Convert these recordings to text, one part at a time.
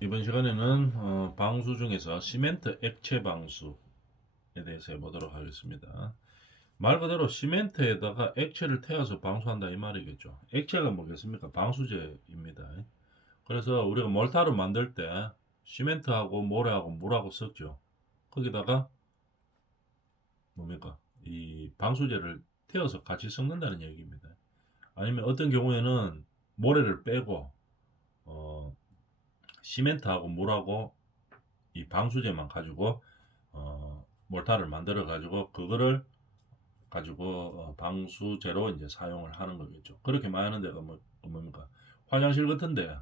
이번 시간에는 방수 중에서 시멘트 액체 방수에 대해서 해보도록 하겠습니다. 말 그대로 시멘트에다가 액체를 태워서 방수한다 이 말이겠죠. 액체가 뭐겠습니까? 방수제입니다. 그래서 우리가 몰타를 만들 때 시멘트하고 모래하고 물하고 섞죠. 거기다가 뭡니까? 이 방수제를 태워서 같이 섞는다는 얘기입니다. 아니면 어떤 경우에는 모래를 빼고 어, 시멘트하고 물하고 이 방수제만 가지고 몰타를 만들어 가지고 그거를 가지고 방수제로 이제 사용을 하는 거겠죠. 그렇게 많이 하는 데가 뭡니까? 화장실 같은데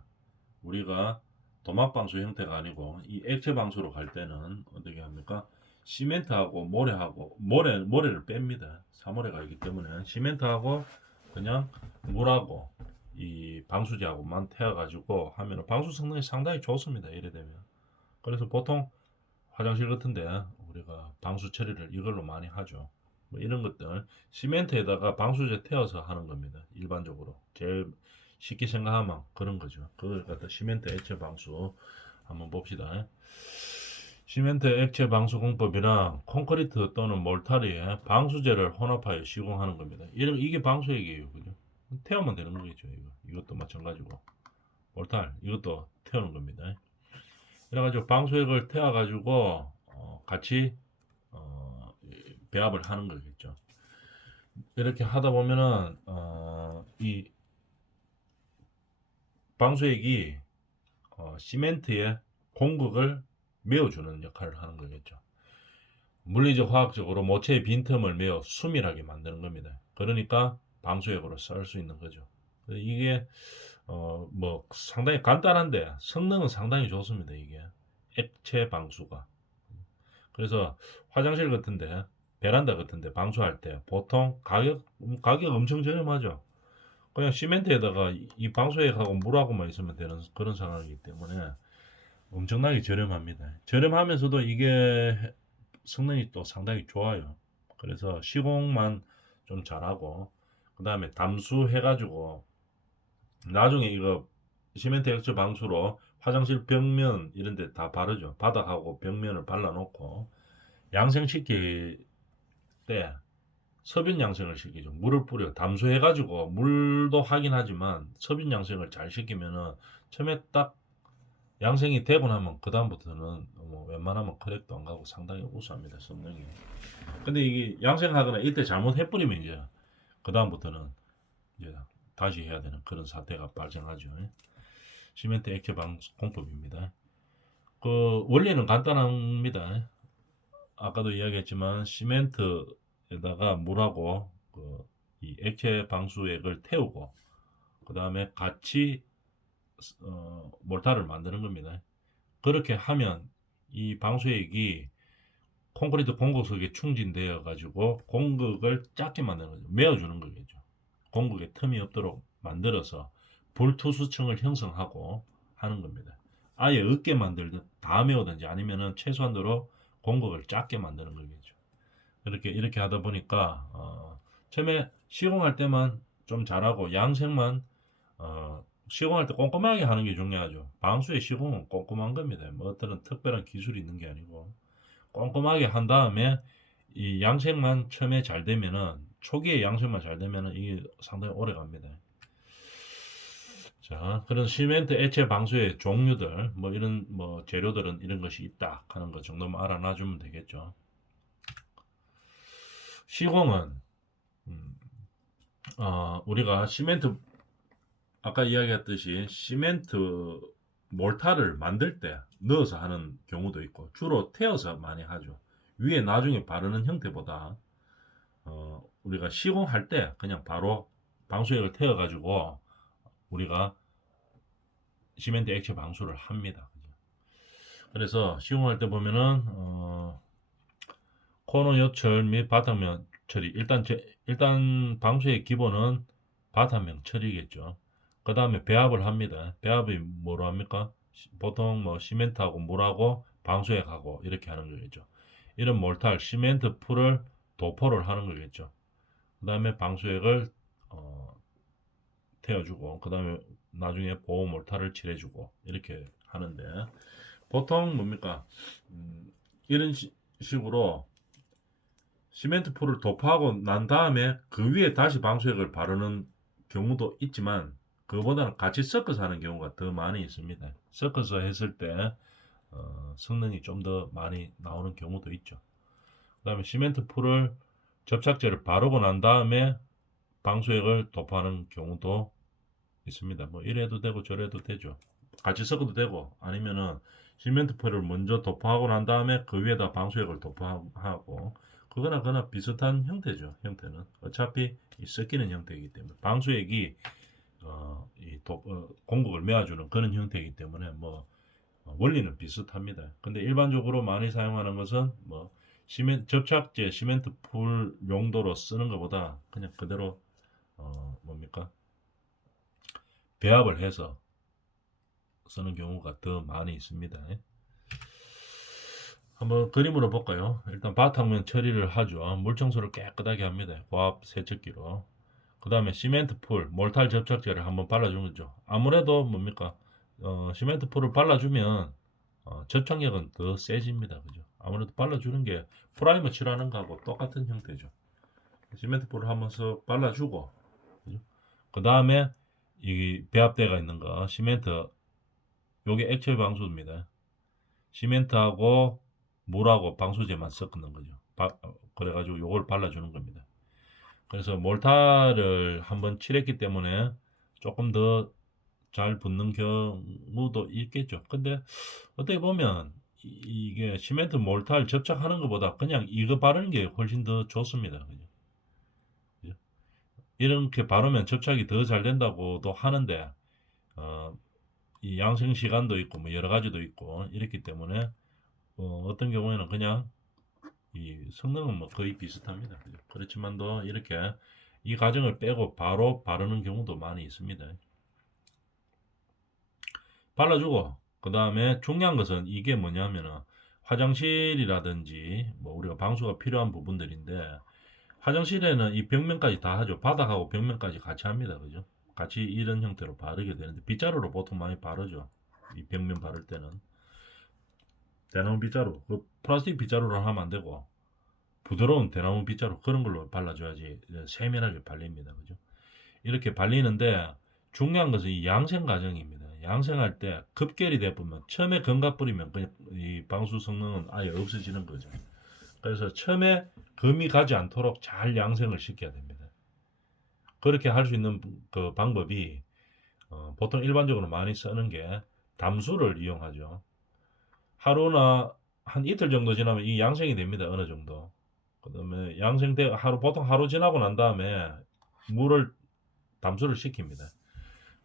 우리가 도막 방수 형태가 아니고 이 액체 방수로 갈 때는 어떻게 합니까? 시멘트하고 모래를 뺍니다. 사모래가 있기 때문에 시멘트하고 그냥 물하고 이 방수제하고만 태워가지고 하면 방수 성능이 상당히 좋습니다. 이래 되면. 그래서 보통 화장실 같은데 우리가 방수 처리를 이걸로 많이 하죠. 뭐 이런 것들 시멘트에다가 방수제 태워서 하는 겁니다. 일반적으로 제일 쉽게 생각하면 그런 거죠. 그걸 갖다 시멘트 액체 방수 한번 봅시다. 시멘트 액체 방수 공법이랑 콘크리트 또는 몰타리에 방수제를 혼합하여 시공하는 겁니다. 이게 방수액이에요, 그죠? 태우면 되는 거겠죠. 이것도 마찬가지고 몰탈 이것도 태우는 겁니다. 그래가지고 방수액을 태워가지고 같이 배합을 하는 거겠죠. 이렇게 하다 보면은 이 방수액이 시멘트의 공극을 메워주는 역할을 하는 거겠죠. 물리적 화학적으로 모체의 빈틈을 메워 수밀하게 만드는 겁니다. 그러니까 방수액으로 쓸 수 있는 거죠. 이게 뭐 상당히 간단한데 성능은 상당히 좋습니다. 이게 액체 방수가. 그래서 화장실 같은데 베란다 같은데 방수할 때 보통 가격 엄청 저렴하죠. 그냥 시멘트에다가 이 방수액하고 물하고만 있으면 되는 그런 상황이기 때문에 엄청나게 저렴합니다. 저렴하면서도 이게 성능이 또 상당히 좋아요. 그래서 시공만 좀 잘하고 그 다음에 담수해가지고 나중에 이거 시멘트 액체 방수로 화장실 벽면 이런 데 다 바르죠. 바닥하고 벽면을 발라놓고 양생시킬 때 서빈 양생을 시키죠. 물을 뿌려 담수해가지고 물도 하긴 하지만 서빈 양생을 잘 시키면은 처음에 딱 양생이 되고 나면 그 다음부터는 뭐 웬만하면 크랙도 안 가고 상당히 우수합니다. 성능이. 근데 이게 양생하거나 이때 잘못해버리면 이제 그 다음부터는 이제 다시 해야 되는 그런 사태가 발생하죠. 시멘트 액체 방수 공법입니다. 그 원리는 간단합니다. 아까도 이야기했지만 시멘트에다가 물하고 이 액체 방수액을 태우고 그 다음에 같이 몰타를 만드는 겁니다. 그렇게 하면 이 방수액이 콘크리트 공극석에 충진되어 가지고 공극을 작게 만드는 거죠. 메어주는 거겠죠. 공극에 틈이 없도록 만들어서 불투수층을 형성하고 하는 겁니다. 아예 없게 만들든 다 메우든지 아니면은 최소한도로 공극을 작게 만드는 거겠죠. 이렇게 하다 보니까 처음에 시공할 때만 좀 잘하고 양색만 시공할 때 꼼꼼하게 하는 게 중요하죠. 방수의 시공은 꼼꼼한 겁니다. 뭐 어떤 특별한 기술이 있는 게 아니고 꼼꼼하게 한 다음에 이 양색만 처음에 잘 되면은 초기에 양색만 잘 되면은 이게 상당히 오래 갑니다. 자, 그런 시멘트 액체 방수의 종류들, 뭐 이런 뭐 재료들은 이런 것이 있다 하는 것 정도만 알아놔 주면 되겠죠. 시공은 음, 우리가 시멘트 아까 이야기했듯이 시멘트 몰타를 만들 때 넣어서 하는 경우도 있고 주로 태워서 많이 하죠. 위에 나중에 바르는 형태보다 우리가 시공할 때 그냥 바로 방수액을 태워가지고 우리가 시멘트 액체 방수를 합니다. 그래서 시공할 때 보면은 코너 요철 및 바탕면 처리 일단 방수의 기본은 바탕면 처리겠죠. 그 다음에 배합을 합니다. 배합이 뭐로 합니까? 보통 뭐 시멘트하고 물하고 방수액하고 이렇게 하는 거겠죠. 이런 몰탈 시멘트 풀을 도포를 하는 거겠죠. 그 다음에 방수액을 태워주고 그 다음에 나중에 보호 몰타를 칠해주고 이렇게 하는데 보통 뭡니까? 이런 식으로 시멘트 풀을 도포하고 난 다음에 그 위에 다시 방수액을 바르는 경우도 있지만 그보다는 같이 섞어서 하는 경우가 더 많이 있습니다. 섞어서 했을 때 성능이 좀 더 많이 나오는 경우도 있죠. 그 다음에 시멘트 풀을 접착제를 바르고 난 다음에 방수액을 도포하는 경우도 있습니다. 뭐 이래도 되고 저래도 되죠. 같이 섞어도 되고 아니면은 시멘트 풀을 먼저 도포하고 난 다음에 그 위에다 방수액을 도포하고 그거나 비슷한 형태죠. 형태는 어차피 섞이는 형태이기 때문에 방수액이 공극을 메워주는 그런 형태이기 때문에 뭐 원리는 비슷합니다. 근데 일반적으로 많이 사용하는 것은 뭐 접착제 시멘트 풀 용도로 쓰는 것보다 그냥 그대로 뭡니까 배합을 해서 쓰는 경우가 더 많이 있습니다. 한번 그림으로 볼까요? 일단 바탕면 처리를 하죠. 물 청소를 깨끗하게 합니다. 고압 세척기로. 그 다음에 시멘트 풀, 몰탈 접착제를 한번 발라주는 거죠. 아무래도 뭡니까? 시멘트 풀을 발라주면 접착력은 더 세집니다. 그죠? 아무래도 발라주는 게 프라이머 칠하는 거하고 똑같은 형태죠. 시멘트 풀을 한번 쓱 발라주고, 그 다음에 이 배합대가 있는 거, 시멘트, 요게 액체 방수입니다. 시멘트하고 물하고 방수제만 섞는 거죠. 그래가지고 요걸 발라주는 겁니다. 그래서 몰타를 한번 칠했기 때문에 조금 더 잘 붙는 경우도 있겠죠. 근데 어떻게 보면 이게 시멘트 몰타를 접착하는 것보다 그냥 이거 바르는 게 훨씬 더 좋습니다. 그죠? 이렇게 바르면 접착이 더 잘 된다고도 하는데 이 양생 시간도 있고 뭐 여러 가지도 있고 이렇기 때문에 어떤 경우에는 그냥 이 성능은 뭐 거의 비슷합니다. 그죠? 그렇지만도 이렇게 이 과정을 빼고 바로 바르는 경우도 많이 있습니다. 발라주고 그 다음에 중요한 것은 이게 뭐냐면은 화장실이라든지 뭐 우리가 방수가 필요한 부분들인데 화장실에는 이 벽면까지 다 하죠. 바닥하고 벽면까지 같이 합니다. 그죠? 같이 이런 형태로 바르게 되는데 빗자루로 보통 많이 바르죠. 이 벽면 바를 때는 대나무 빗자루, 그 플라스틱 빗자루로 하면 안 되고 부드러운 대나무 빗자루 그런 걸로 발라줘야지 세밀하게 발립니다. 그죠? 이렇게 발리는데 중요한 것은 이 양생 과정입니다. 양생할 때 급결이 되면 처음에 금가 뿌리면 그냥 이 방수 성능은 아예 없어지는 거죠. 그래서 처음에 금이 가지 않도록 잘 양생을 시켜야 됩니다. 그렇게 할 수 있는 그 방법이 보통 일반적으로 많이 쓰는 게 담수를 이용하죠. 하루나 한 이틀 정도 지나면 이 양생이 됩니다. 어느 정도. 그다음에 양생돼 보통 하루 지나고 난 다음에 물을 담수를 시킵니다.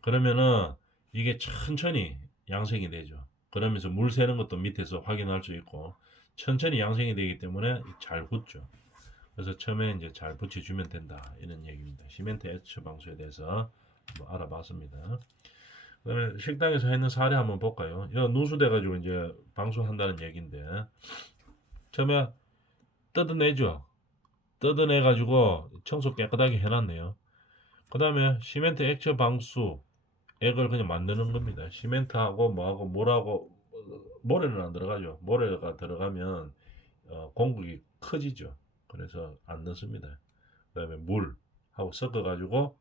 그러면은 이게 천천히 양생이 되죠. 그러면서 물 새는 것도 밑에서 확인할 수 있고 천천히 양생이 되기 때문에 잘 붙죠. 그래서 처음에 이제 잘 붙여주면 된다 이런 얘기입니다. 시멘트 에처 방수에 대해서 한번 알아봤습니다. 그다음에 식당에서 했는 사례 한번 볼까요? 이 누수돼 가지고 이제 방수한다는 얘기인데 처음에 뜯어내죠. 뜯어내 가지고 청소 깨끗하게 해놨네요. 그 다음에 시멘트 액체 방수 액을 그냥 만드는 겁니다. 시멘트하고 뭐하고 물하고 모래는 안 들어가죠. 모래가 들어가면 공극이 커지죠. 그래서 안 넣습니다. 그 다음에 물하고 섞어가지고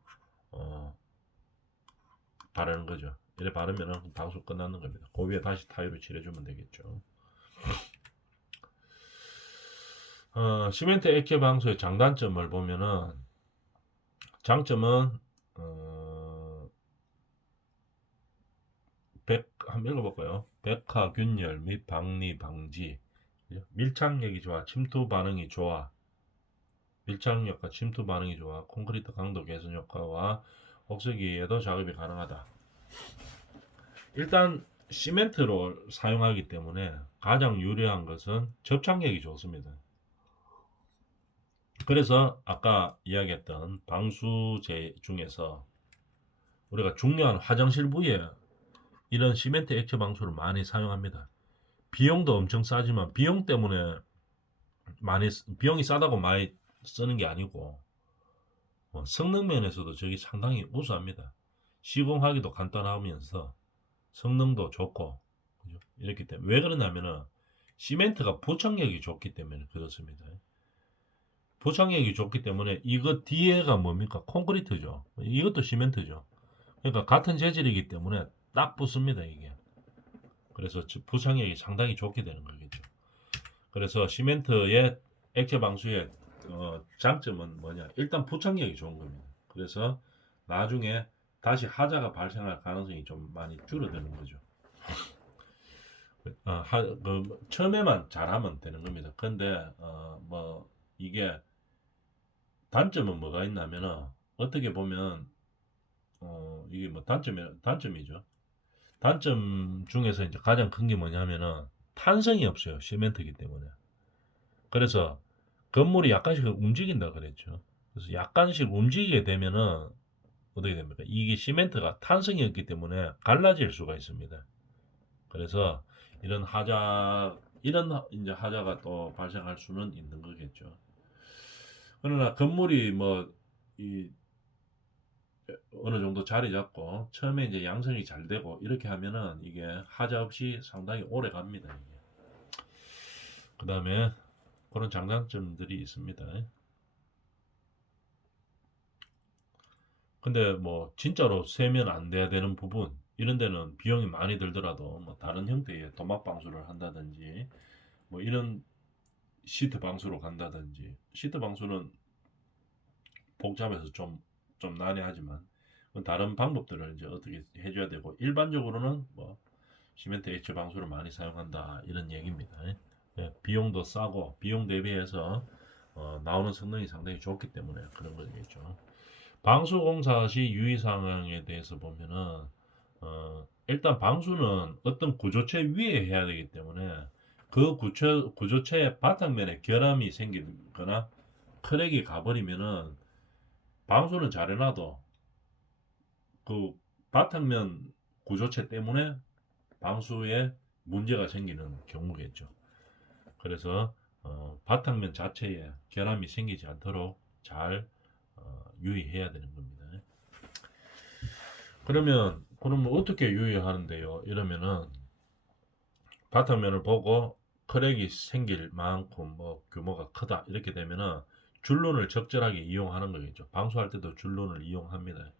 바르는 거죠. 이래 바르면 방수 끝나는 겁니다. 그 위에 다시 타일을 칠해주면 되겠죠. 시멘트 액체 방수의 장단점을 보면은 장점은 한번 읽어볼까요? 백화 균열 및 박리 방지, 밀착력이 좋아, 침투 반응이 좋아, 밀착력과 침투 반응이 좋아, 콘크리트 강도 개선 효과와 혹서기에도 작업이 가능하다. 일단 시멘트로 사용하기 때문에 가장 유리한 것은 접착력이 좋습니다. 그래서 아까 이야기했던 방수제 중에서 우리가 중요한 화장실 부위에 이런 시멘트 액체 방수를 많이 사용합니다. 비용도 엄청 싸지만 비용 때문에 비용이 싸다고 많이 쓰는 게 아니고 성능 면에서도 저기 상당히 우수합니다. 시공하기도 간단하면서 성능도 좋고 이렇기 때문에 왜 그러냐면은 시멘트가 부착력이 좋기 때문에 그렇습니다. 부착력이 좋기 때문에 이거 뒤에가 뭡니까? 콘크리트죠. 이것도 시멘트죠. 그러니까 같은 재질이기 때문에 딱 붙습니다, 이게. 그래서 부착력이 상당히 좋게 되는 거겠죠. 그래서 시멘트의 액체 방수의 장점은 뭐냐? 일단 부착력이 좋은 겁니다. 그래서 나중에 다시 하자가 발생할 가능성이 좀 많이 줄어드는 거죠. 처음에만 잘하면 되는 겁니다. 근데 뭐 이게 단점은 뭐가 있냐면은 어떻게 보면 이게 뭐 단점이죠. 단점 중에서 이제 가장 큰 게 뭐냐면은 탄성이 없어요. 시멘트이기 때문에. 그래서 건물이 약간씩 움직인다 그랬죠. 그래서 약간씩 움직이게 되면은 어떻게 됩니까? 이게 시멘트가 탄성이 없기 때문에 갈라질 수가 있습니다. 그래서 이런 이제 하자가 또 발생할 수는 있는 거겠죠. 그러나 건물이 이 어느 정도 자리 잡고 처음에 이제 양성이 잘 되고 이렇게 하면은 이게 하자 없이 상당히 오래 갑니다. 그 다음에 그런 장단점들이 있습니다. 근데 뭐 진짜로 세면 안 돼야 되는 부분 이런 데는 비용이 많이 들더라도 뭐 다른 형태의 도막 방수를 한다든지 뭐 이런 시트 방수로 간다든지 시트 방수는 복잡해서 좀 난해하지만 다른 방법들을 이제 어떻게 해줘야 되고 일반적으로는 뭐 시멘트 액체 방수를 많이 사용한다 이런 얘기입니다. 예, 비용도 싸고 비용 대비해서 나오는 성능이 상당히 좋기 때문에 그런 거겠죠. 방수공사 시 유의사항에 대해서 보면은 일단 방수는 어떤 구조체 위에 해야 되기 때문에 그 구조체의 바닥면에 결함이 생기거나 크랙이 가버리면은 방수는 잘해놔도 그 바닥면 구조체 때문에 방수에 문제가 생기는 경우겠죠. 그래서 바닥면 자체에 결함이 생기지 않도록 잘 유의해야 되는 겁니다. 그러면 어떻게 유의하는데요? 이러면은 바닥면을 보고 크랙이 생길 만큼 뭐 규모가 크다 이렇게 되면은 줄눈을 적절하게 이용하는 거겠죠. 방수할 때도 줄눈을 이용합니다.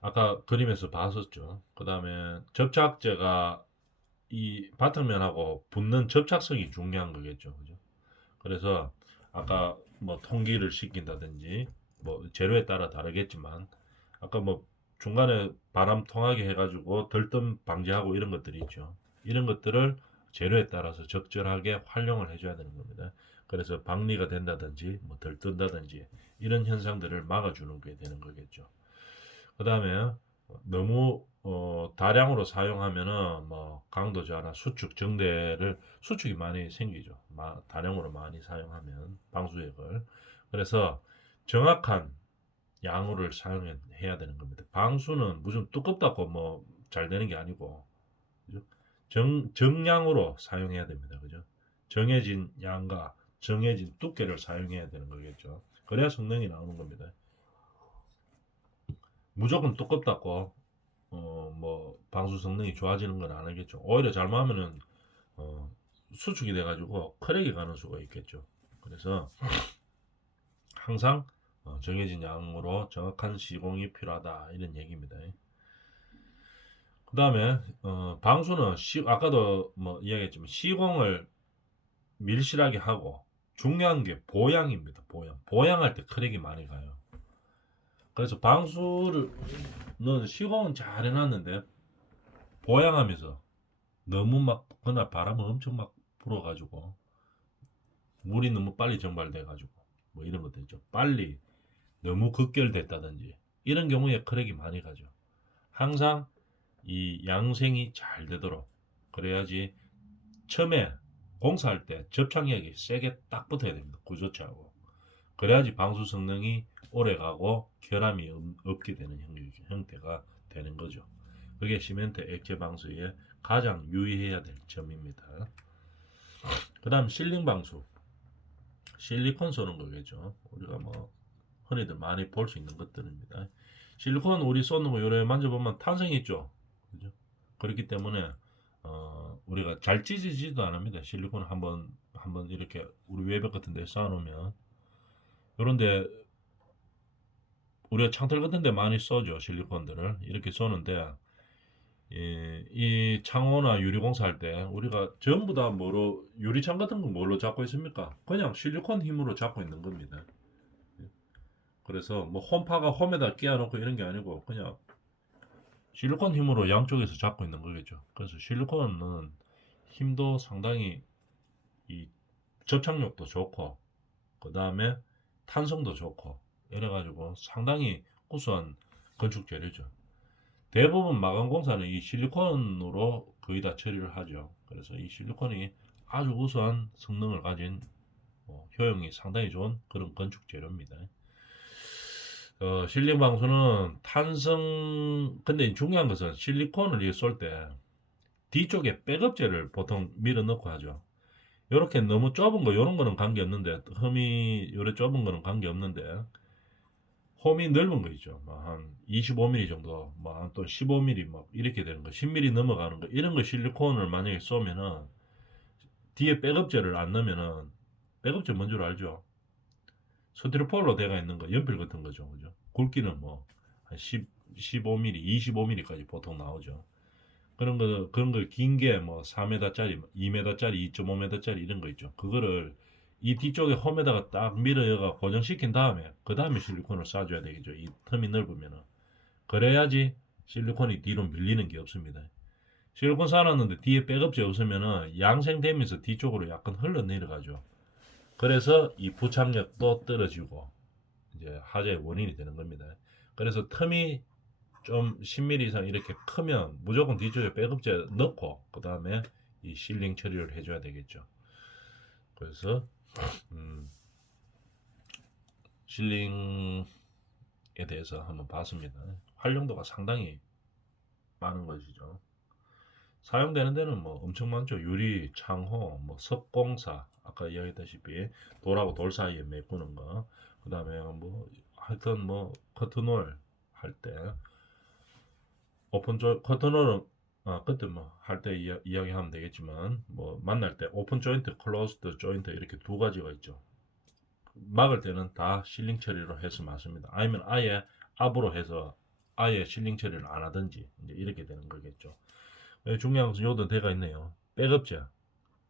아까 그림에서 봤었죠. 그 다음에 접착제가 이 바탕면하고 붙는 접착성이 중요한 거겠죠. 그죠? 그래서 아까 뭐 통기를 시킨다든지 뭐 재료에 따라 다르겠지만 아까 뭐 중간에 바람 통하게 해가지고 덜뜸 방지하고 이런 것들이 있죠. 이런 것들을 재료에 따라서 적절하게 활용을 해줘야 되는 겁니다. 그래서 방리가 된다든지 뭐 덜 뜬다든지 이런 현상들을 막아주는 게 되는 거겠죠. 그 다음에 너무 다량으로 사용하면은 뭐 강도 저하나 수축 정대를 수축이 많이 생기죠. 다량으로 많이 사용하면 방수액을 그래서 정확한 양으로 사용해야 되는 겁니다. 방수는 무슨 두껍다고 뭐 잘 되는 게 아니고 그죠? 정량으로 사용해야 됩니다. 그죠? 정해진 양과 정해진 두께를 사용해야 되는 거겠죠. 그래야 성능이 나오는 겁니다. 무조건 두껍다고 뭐 방수 성능이 좋아지는 건 아니겠죠. 오히려 잘못하면은 어, 수축이 돼가지고 크랙이 가는 수가 있겠죠. 그래서 항상 정해진 양으로 정확한 시공이 필요하다 이런 얘기입니다. 그 다음에 방수는 아까도 뭐 이야기했지만 시공을 밀실하게 하고 중요한 게 보양입니다. 보양할 때 크랙이 많이 가요. 그래서 방수는 시공은 잘 해놨는데 보양하면서 너무 막 그날 바람을 엄청 막 불어가지고 물이 너무 빨리 증발돼가지고 뭐 이런 것도 있죠. 빨리 너무 급결됐다든지 이런 경우에 크랙이 많이 가죠. 항상 이 양생이 잘 되도록 그래야지 처음에 공사할 때 접착력이 세게 딱 붙어야 됩니다. 구조체하고 그래야지 방수 성능이 오래가고 결함이 없게 되는 형태가 되는 거죠. 그게 시멘트 액체 방수의 가장 유의해야 될 점입니다. 그 다음 실링 방수 실리콘 쏘는 거겠죠. 우리가 뭐 흔히들 많이 볼 수 있는 것들입니다. 실리콘 우리 쏘는 거 요래 만져보면 탄성이 있죠. 그죠? 그렇기 때문에 우리가 잘 찢어지지도 않습니다. 실리콘 한번 이렇게 우리 외벽 같은 데 쌓아놓으면 요런데 우리가 창틀 같은 데 많이 써죠. 실리콘들을 이렇게 쏘는데 이 창호나 유리공사 할 때 우리가 전부 다 뭐로 유리창 같은 거 뭘로 잡고 있습니까? 그냥 실리콘 힘으로 잡고 있는 겁니다. 그래서 뭐 홈파가 홈에다 끼워놓고 이런 게 아니고 그냥 실리콘 힘으로 양쪽에서 잡고 있는 거겠죠. 그래서 실리콘은 힘도 상당히 이 접착력도 좋고 그 다음에 탄성도 좋고 이래가지고 상당히 우수한 건축 재료죠. 대부분 마감공사는 이 실리콘으로 거의 다 처리를 하죠. 그래서 이 실리콘이 아주 우수한 성능을 가진 효용이 상당히 좋은 그런 건축 재료입니다. 실링 방수는 탄성, 근데 중요한 것은 실리콘을 쏠 때 뒤쪽에 백업재를 보통 밀어 넣고 하죠. 요렇게 너무 좁은 거, 요런 거는 관계 없는데, 흠이 요래 좁은 거는 관계 없는데, 홈이 넓은 거 있죠. 한 25mm 정도, 또 15mm 막 이렇게 되는 거, 10mm 넘어가는 거, 이런 거 실리콘을 만약에 쏘면은, 뒤에 백업재를 안 넣으면은, 백업재 뭔 줄 알죠? 스티로폴로 되어 있는 거, 연필 같은 거죠. 그죠? 굵기는 뭐, 한 15mm, 25mm까지 보통 나오죠. 그런 거 긴 게 뭐 4m짜리, 2m짜리, 2.5m짜리 이런 거 있죠. 그거를 이 뒤쪽에 홈에다가 딱 밀어여가 고정시킨 다음에 그 다음에 실리콘을 쏴줘야 되겠죠. 이 틈이 넓으면은. 그래야지 실리콘이 뒤로 밀리는 게 없습니다. 실리콘 쏴놨는데 뒤에 백업재 없으면은 양생되면서 뒤쪽으로 약간 흘러내려가죠. 그래서 이 부착력도 떨어지고 이제 화재의 원인이 되는 겁니다. 그래서 틈이 좀 10mm 이상 이렇게 크면 무조건 뒤쪽에 백업재 넣고 그 다음에 이 실링 처리를 해줘야 되겠죠. 그래서 실링에 대해서 한번 봤습니다. 활용도가 상당히 많은 것이죠. 사용되는 데는 뭐 엄청 많죠. 유리, 창호, 뭐 석공사, 아까 이야기했다시피 돌하고 돌 사이에 메꾸는 거, 그 다음에 뭐 하여튼 뭐 커튼홀 할 때 오픈 커튼홀은 그때 뭐 할 때 이야기하면 되겠지만 뭐 만날 때 오픈 조인트, 클로즈드 조인트 이렇게 두 가지가 있죠. 막을 때는 다 실링 처리로 해서 맞습니다. 아니면 아예 압으로 해서 아예 실링 처리를 안 하든지 이제 이렇게 되는 거겠죠. 중요한 것은 요도 대가 있네요. 백업재.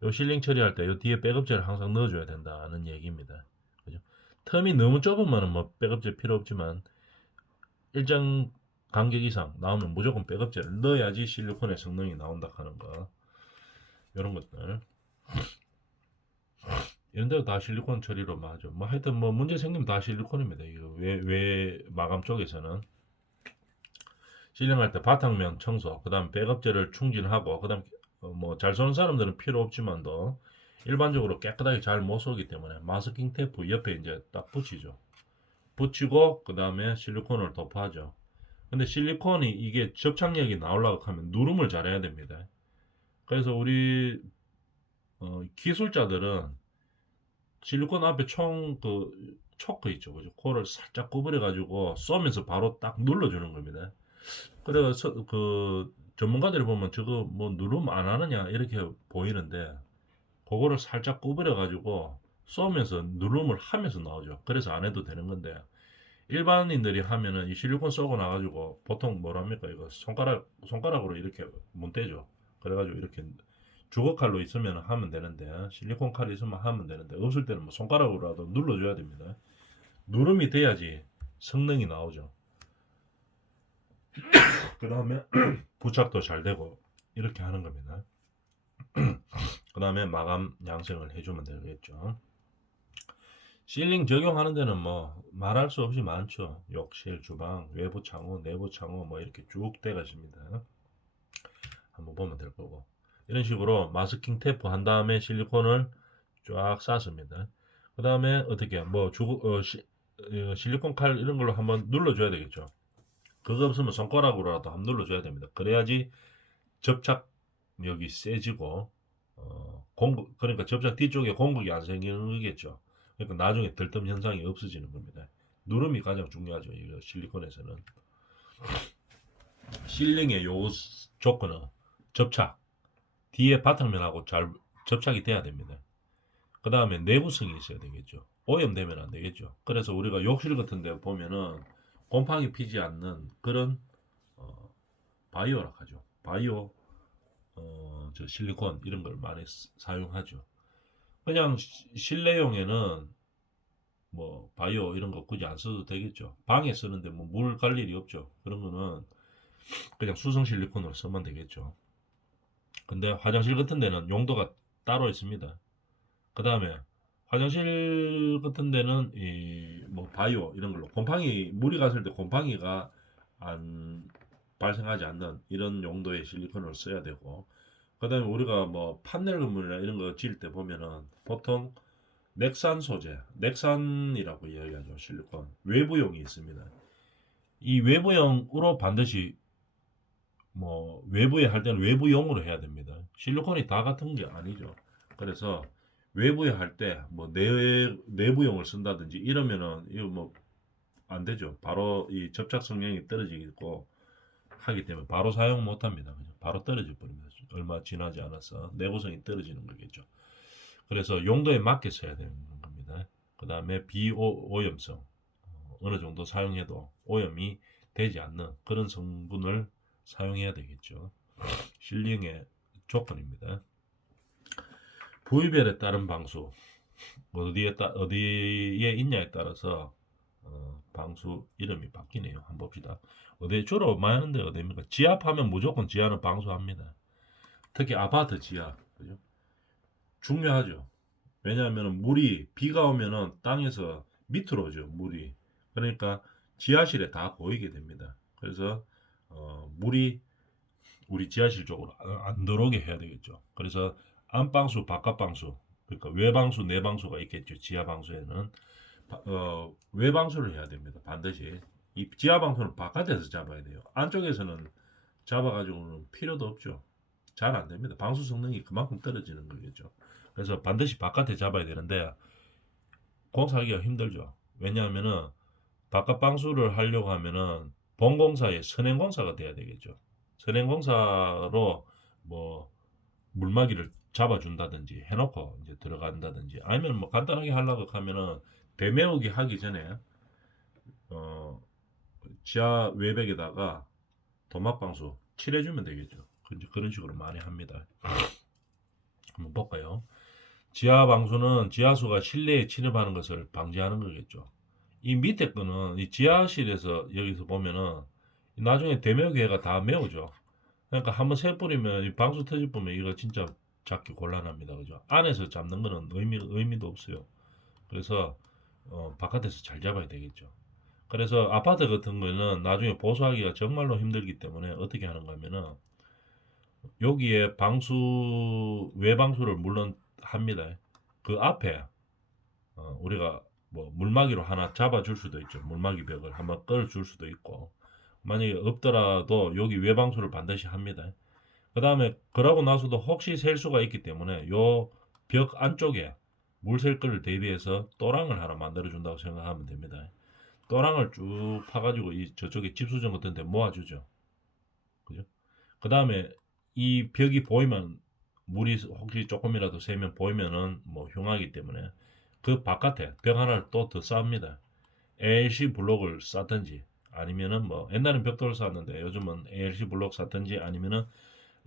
요 실링 처리할 때 요 뒤에 백업재를 항상 넣어줘야 된다는 얘기입니다. 그죠? 텀이 너무 좁으면 뭐 백업재 필요 없지만 일정 간격 이상 나오면 무조건 백업재를 넣어야지 실리콘의 성능이 나온다 하는 거. 이런 것들. 이런 데도 다 실리콘 처리로 하죠. 뭐 하여튼 뭐 문제 생기면 다 실리콘입니다. 이거 왜 마감 쪽에서는 실링할 때 바탕면 청소, 그다음 백업재를 충진하고, 그다음 뭐 잘 쏘는 사람들은 필요 없지만도 일반적으로 깨끗하게 잘 못 쏘기 때문에 마스킹 테이프 옆에 이제 딱 붙이죠. 붙이고 그다음에 실리콘을 도포하죠. 근데 실리콘이 이게 접착력이 나오려고 하면 누름을 잘해야 됩니다. 그래서 우리 기술자들은 실리콘 앞에 초크 있죠, 그죠? 그거를 살짝 구부려 가지고 쏘면서 바로 딱 눌러주는 겁니다. 그래서 그 전문가들이 보면 저거 뭐 누름 안 하느냐 이렇게 보이는데 그거를 살짝 구부려 가지고 쏘면서 누름을 하면서 나오죠. 그래서 안 해도 되는 건데 일반인들이 하면은 이 실리콘 쏘고 나가지고 보통 뭐랍니까 이거 손가락으로 이렇게 문대죠. 그래가지고 이렇게 주걱칼로 있으면 하면 되는데 실리콘 칼이 있으면 하면 되는데 없을 때는 뭐 손가락으로라도 눌러줘야 됩니다. 누름이 돼야지 성능이 나오죠. 그 다음에 부착도 잘 되고 이렇게 하는 겁니다. 그 다음에 마감 양생을 해주면 되겠죠. 실링 적용하는 데는 뭐 말할 수 없이 많죠. 욕실, 주방, 외부 창호, 내부 창호 뭐 이렇게 쭉 돼가 있습니다. 한번 보면 될 거고 이런 식으로 마스킹 테이프 한 다음에 실리콘을 쫙 쌌습니다. 그 다음에 어떻게 뭐 실리콘 칼 이런 걸로 한번 눌러줘야 되겠죠. 그거 없으면 손가락으로라도 한번 눌러줘야 됩니다. 그래야지 접착력이 세지고 공급, 그러니까 접착 뒤쪽에 공급이 안 생기는 거겠죠. 그러니까 나중에 들뜸 현상이 없어지는 겁니다. 누름이 가장 중요하죠. 이거 실리콘에서는 실링의 요 조건은 접착, 뒤에 바탕면하고 잘 접착이 돼야 됩니다. 그 다음에 내구성이 있어야 되겠죠. 오염되면 안 되겠죠. 그래서 우리가 욕실 같은 데 보면은 곰팡이 피지 않는 그런 바이오라 하죠. 바이오 저 실리콘 이런 걸 많이 사용하죠. 그냥 실내용에는 뭐 바이오 이런 거 굳이 안 써도 되겠죠. 방에 쓰는데 뭐 물 갈 일이 없죠. 그런 거는 그냥 수성 실리콘으로 쓰면 되겠죠. 근데 화장실 같은 데는 용도가 따로 있습니다. 그 다음에 화장실 같은 데는 이 뭐 바이오 이런 걸로 곰팡이 물이 갔을 때 곰팡이가 안 발생하지 않는 이런 용도의 실리콘을 써야 되고, 그 다음에 우리가 뭐 판넬 건물이나 이런 거 지을 때 보면은 보통 넥산 소재, 넥산이라고 이야기하죠. 실리콘 외부용이 있습니다. 이 외부용으로 반드시 뭐 외부에 할 때는 외부용으로 해야 됩니다. 실리콘이 다 같은 게 아니죠. 그래서 외부에 할 때 뭐 내부용을 쓴다든지 이러면은 이거 뭐 안 되죠. 바로 이 접착 성능이 떨어지고 하기 때문에 바로 사용 못 합니다. 그냥 바로 떨어져 버립니다. 얼마 지나지 않아서 내구성이 떨어지는 거겠죠. 그래서 용도에 맞게 써야 되는 겁니다. 그 다음에 비오염성, 어느 정도 사용해도 오염이 되지 않는 그런 성분을 사용해야 되겠죠. 실링의 조건입니다. 부위별에 따른 방수, 어디에 있냐에 따라서 방수 이름이 바뀌네요. 한번 봅시다. 어디 주로 많이 하는데 어디입니까? 지압하면 무조건 지하는 방수합니다. 특히 아파트 지하, 그죠? 중요하죠. 왜냐하면 물이 비가 오면은 땅에서 밑으로 오죠. 물이. 그러니까 지하실에 다 고이게 됩니다. 그래서 물이 우리 지하실 쪽으로 안 들어오게 해야 되겠죠. 그래서 안방수, 바깥방수, 그러니까 외방수, 내방수가 있겠죠. 지하방수에는 외방수를 해야 됩니다. 반드시. 이 지하방수는 바깥에서 잡아야 돼요. 안쪽에서는 잡아가지고는 필요도 없죠. 잘 안 됩니다. 방수 성능이 그만큼 떨어지는 거겠죠. 그래서 반드시 바깥에 잡아야 되는데 공사하기가 힘들죠. 왜냐하면은 바깥 방수를 하려고 하면은 본공사의 선행공사가 돼야 되겠죠. 선행공사로 뭐 물막이를 잡아준다든지 해놓고 이제 들어간다든지 아니면 뭐 간단하게 하려고 하면은 배메우기 하기 전에 어 지하 외벽에다가 도막방수 칠해주면 되겠죠. 그런 식으로 많이 합니다. 한번 볼까요? 지하 방수는 지하수가 실내에 침입하는 것을 방지하는 거겠죠. 이 밑에 거는 이 지하실에서 여기서 보면은 나중에 대매우기가 다 메우죠. 그러니까 한번 새 뿌리면 이 방수 터질 보면 이거 진짜 잡기 곤란합니다. 그죠? 안에서 잡는 거는 의미도 없어요. 그래서 바깥에서 잘 잡아야 되겠죠. 그래서 아파트 같은 거는 나중에 보수하기가 정말로 힘들기 때문에 어떻게 하는가 하면은 여기에 외방수를 물론 합니다. 그 앞에 우리가 뭐 물막이로 하나 잡아줄 수도 있죠. 물막이 벽을 한번 끌어줄 수도 있고 만약에 없더라도 여기 외방수를 반드시 합니다. 그 다음에 그러고 나서도 혹시 셀 수가 있기 때문에 요 벽 안쪽에 물 셀 거를 대비해서 또랑을 하나 만들어 준다고 생각하면 됩니다. 또랑을 쭉 파가지고 이 저쪽에 집수정 같은 데 모아주죠. 그죠? 그 다음에 이 벽이 보이면 물이 혹시 조금이라도 새면 보이면은 뭐 흉하기 때문에 그 바깥에 벽 하나를 또 더 쌓습니다. ALC 블록을 쌓든지 아니면은 뭐 옛날엔 벽돌을 쌓았는데 요즘은 ALC 블록 쌓든지 아니면은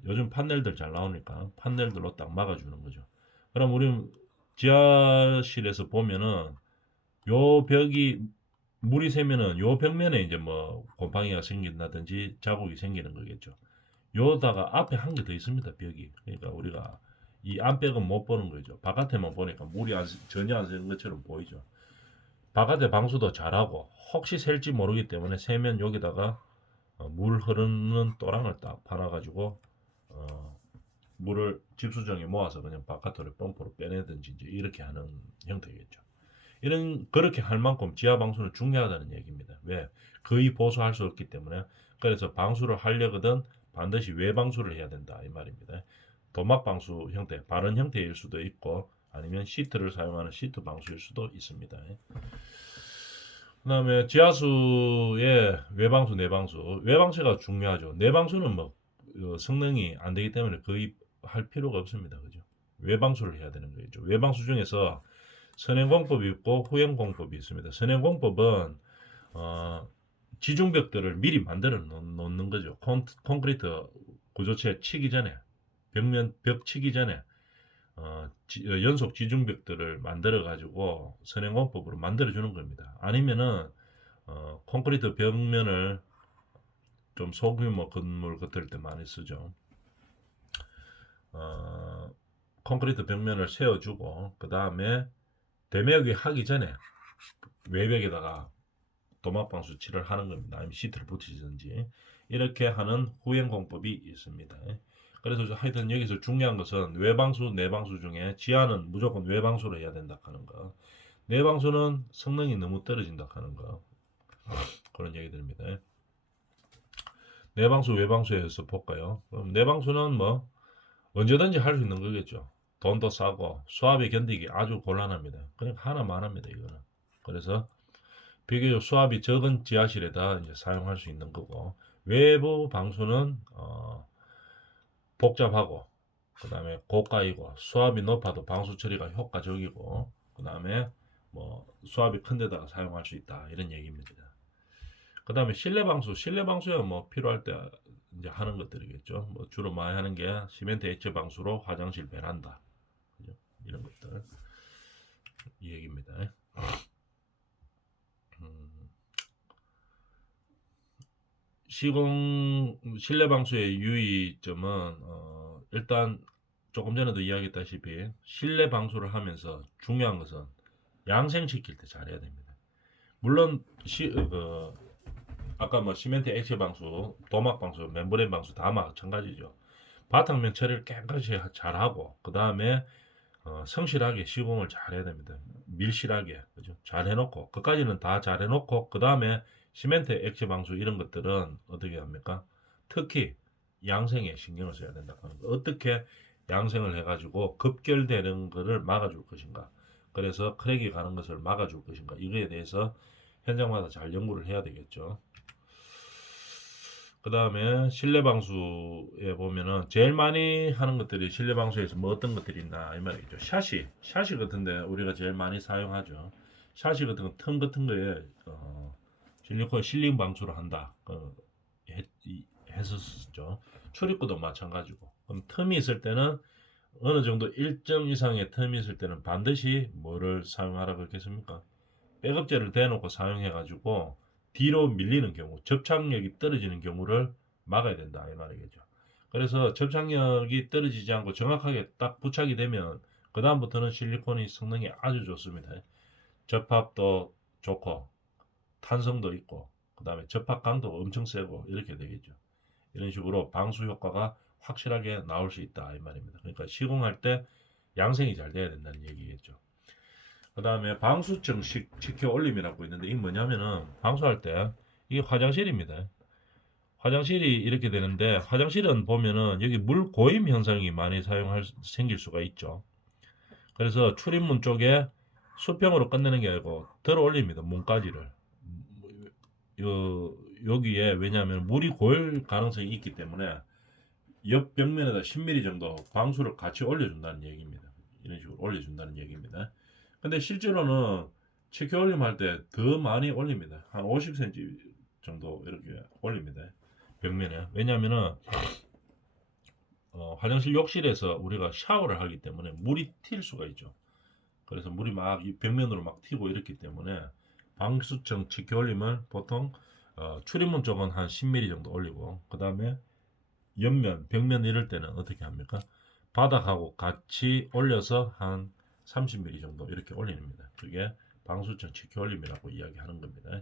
요즘 판넬들 잘 나오니까 판넬들로 딱 막아주는 거죠. 그럼 우리는 지하실에서 보면은 요 벽이 물이 새면은 요 벽면에 이제 뭐 곰팡이가 생긴다든지 자국이 생기는 거겠죠. 요다가 앞에 한 개 더 있습니다. 벽이. 그러니까 우리가 이 안백은 못 보는 거죠. 바깥에만 보니까 물이 전혀 안 새는 것처럼 보이죠. 바깥에 방수도 잘하고 혹시 셀지 모르기 때문에 새면 여기다가 물 흐르는 또랑을 딱 팔아가지고 물을 집수정에 모아서 그냥 바깥으로 펌프로 빼내든지 이제 이렇게 하는 형태겠죠. 그렇게 할 만큼 지하 방수는 중요하다는 얘기입니다. 왜? 거의 보수할 수 없기 때문에. 그래서 방수를 하려거든 반드시 외방수를 해야 된다 이 말입니다. 도막 방수 형태, 바른 형태일 수도 있고 아니면 시트를 사용하는 시트 방수일 수도 있습니다. 그 다음에 지하수의 외방수, 내방수. 외방수가 중요하죠. 내방수는 뭐 성능이 안 되기 때문에 거의 할 필요가 없습니다. 그죠? 외방수를 해야 되는 거죠. 외방수 중에서 선행공법이 있고 후행공법이 있습니다. 선행공법은 지중벽들을 미리 만들어 놓는 거죠. 콘크리트 구조체 치기 전에, 벽면 벽 치기 전에 연속 지중벽들을 만들어 가지고 선행공법으로 만들어 주는 겁니다. 아니면은 콘크리트 벽면을 좀 소규모 건물 같을 때 많이 쓰죠. 콘크리트 벽면을 세워주고 그 다음에 대매역이 하기 전에 외벽에다가 도막방수 칠을 하는 겁니다. 아니면 시트를 붙이든지 이렇게 하는 후행공법이 있습니다. 그래서 하여튼 여기서 중요한 것은 외방수, 내방수 중에 지하는 무조건 외방수로 해야 된다 하는 거. 내방수는 성능이 너무 떨어진다 하는 거. 그런 얘기들입니다. 내방수, 외방수에서 볼까요? 그럼 내방수는 뭐 언제든지 할 수 있는 거겠죠. 돈도 싸고 수압이 견디기 아주 곤란합니다. 그러니까 하나만 합니다. 이거는. 그래서 비교적 수압이 적은 지하실에다 이제 사용할 수 있는 거고 외부 방수는 복잡하고 그 다음에 고가이고 수압이 높아도 방수 처리가 효과적이고 그 다음에 뭐 수압이 큰 데다가 사용할 수 있다 이런 얘기입니다. 그 다음에 실내 방수야 뭐 필요할 때 이제 하는 것들이겠죠. 뭐 주로 많이 하는 게 시멘트 액체 방수로 화장실 베란다 그죠? 이런 것들 이 얘기입니다. 시공 실내 방수의 유의점은 일단 조금 전에도 이야기했다시피 실내 방수를 하면서 중요한 것은 양생시킬 때 잘해야 됩니다. 물론 아까 뭐 시멘트 액체 방수, 도막 방수, 멤브레인 방수 다 마찬가지죠. 바탕면 처리를 깨끗이 잘하고 그 다음에 성실하게 시공을 잘해야 됩니다. 밀실하게 그죠? 잘 해놓고 그까지는 다 잘 해놓고 그 다음에 시멘트 액체 방수 이런 것들은 어떻게 합니까? 특히 양생에 신경을 써야 된다. 어떻게 양생을 해가지고 급결되는 것을 막아줄 것인가? 그래서 크랙이 가는 것을 막아줄 것인가? 이거에 대해서 현장마다 잘 연구를 해야 되겠죠. 그 다음에 실내 방수에 보면은 제일 많이 하는 것들이 실내 방수에서 뭐 어떤 것들이 있나 이 말이죠. 샤시 같은데 우리가 제일 많이 사용하죠. 샤시 같은 거 틈 같은 거에 실리콘 실링 방수를 한다. 했었죠. 출입구도 마찬가지고. 그럼 틈이 있을 때는 어느 정도 일정 이상의 틈이 있을 때는 반드시 뭐를 사용하라고 했겠습니까? 백업제를 대놓고 사용해가지고 뒤로 밀리는 경우, 접착력이 떨어지는 경우를 막아야 된다 이 말이겠죠. 그래서 접착력이 떨어지지 않고 정확하게 딱 부착이 되면 그 다음부터는 실리콘이 성능이 아주 좋습니다. 접합도 좋고 탄성도 있고 그 다음에 접합 강도가 엄청 세고 이렇게 되겠죠. 이런 식으로 방수 효과가 확실하게 나올 수 있다 이 말입니다. 그러니까 시공할 때 양생이 잘 돼야 된다는 얘기겠죠. 그 다음에 방수증 지켜 올림이라고 있는데 이게 뭐냐면은 방수할 때 이게 화장실입니다. 화장실이 이렇게 되는데 화장실은 보면은 여기 물 고임 현상이 많이 생길 수가 있죠. 그래서 출입문 쪽에 수평으로 끝내는 게 아니고 들어 올립니다. 문까지를. 여기에 왜냐하면 물이 고일 가능성이 있기 때문에 옆 벽면에다 10mm 정도 방수를 같이 올려준다는 얘기입니다. 이런 식으로 올려준다는 얘기입니다. 근데 실제로는 치켜 올림할 때 더 많이 올립니다. 한 50cm 정도 이렇게 올립니다. 벽면에. 왜냐면은 화장실 욕실에서 우리가 샤워를 하기 때문에 물이 튈 수가 있죠. 그래서 물이 막 벽면으로 막 튀고 이렇기 때문에 방수층 치켜 올림을 보통 출입문 쪽은 한 10mm 정도 올리고 그 다음에 옆면, 벽면 이럴 때는 어떻게 합니까? 바닥하고 같이 올려서 한 30mm 정도 이렇게 올립니다. 그게 방수층 치켜 올림이라고 이야기하는 겁니다.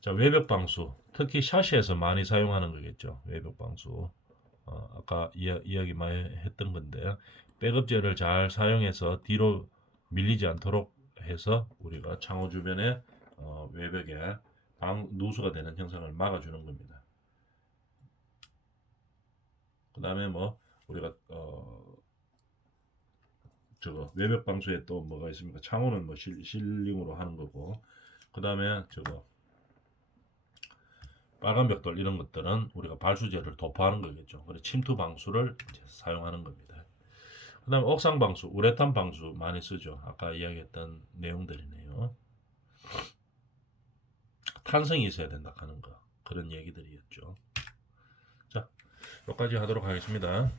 자, 외벽 방수. 특히 샤시에서 많이 사용하는 거겠죠. 외벽 방수. 아까 이야기 많이 했던 건데 백업제를 잘 사용해서 뒤로 밀리지 않도록 해서 우리가 창호 주변에 외벽에 누수가 되는 현상을 막아주는 겁니다. 그 다음에 뭐 우리가 저거 외벽 방수에 또 뭐가 있습니까? 창호는 뭐 실링으로 하는 거고 그 다음에 저거 빨간 벽돌 이런 것들은 우리가 발수제를 도포하는 거겠죠. 그래서 침투 방수를 이제 사용하는 겁니다. 그 다음에 옥상 방수, 우레탄 방수 많이 쓰죠. 아까 이야기했던 내용들이네요. 탄성이 있어야 된다 하는 거, 그런 얘기들이었죠. 자, 여기까지 하도록 하겠습니다.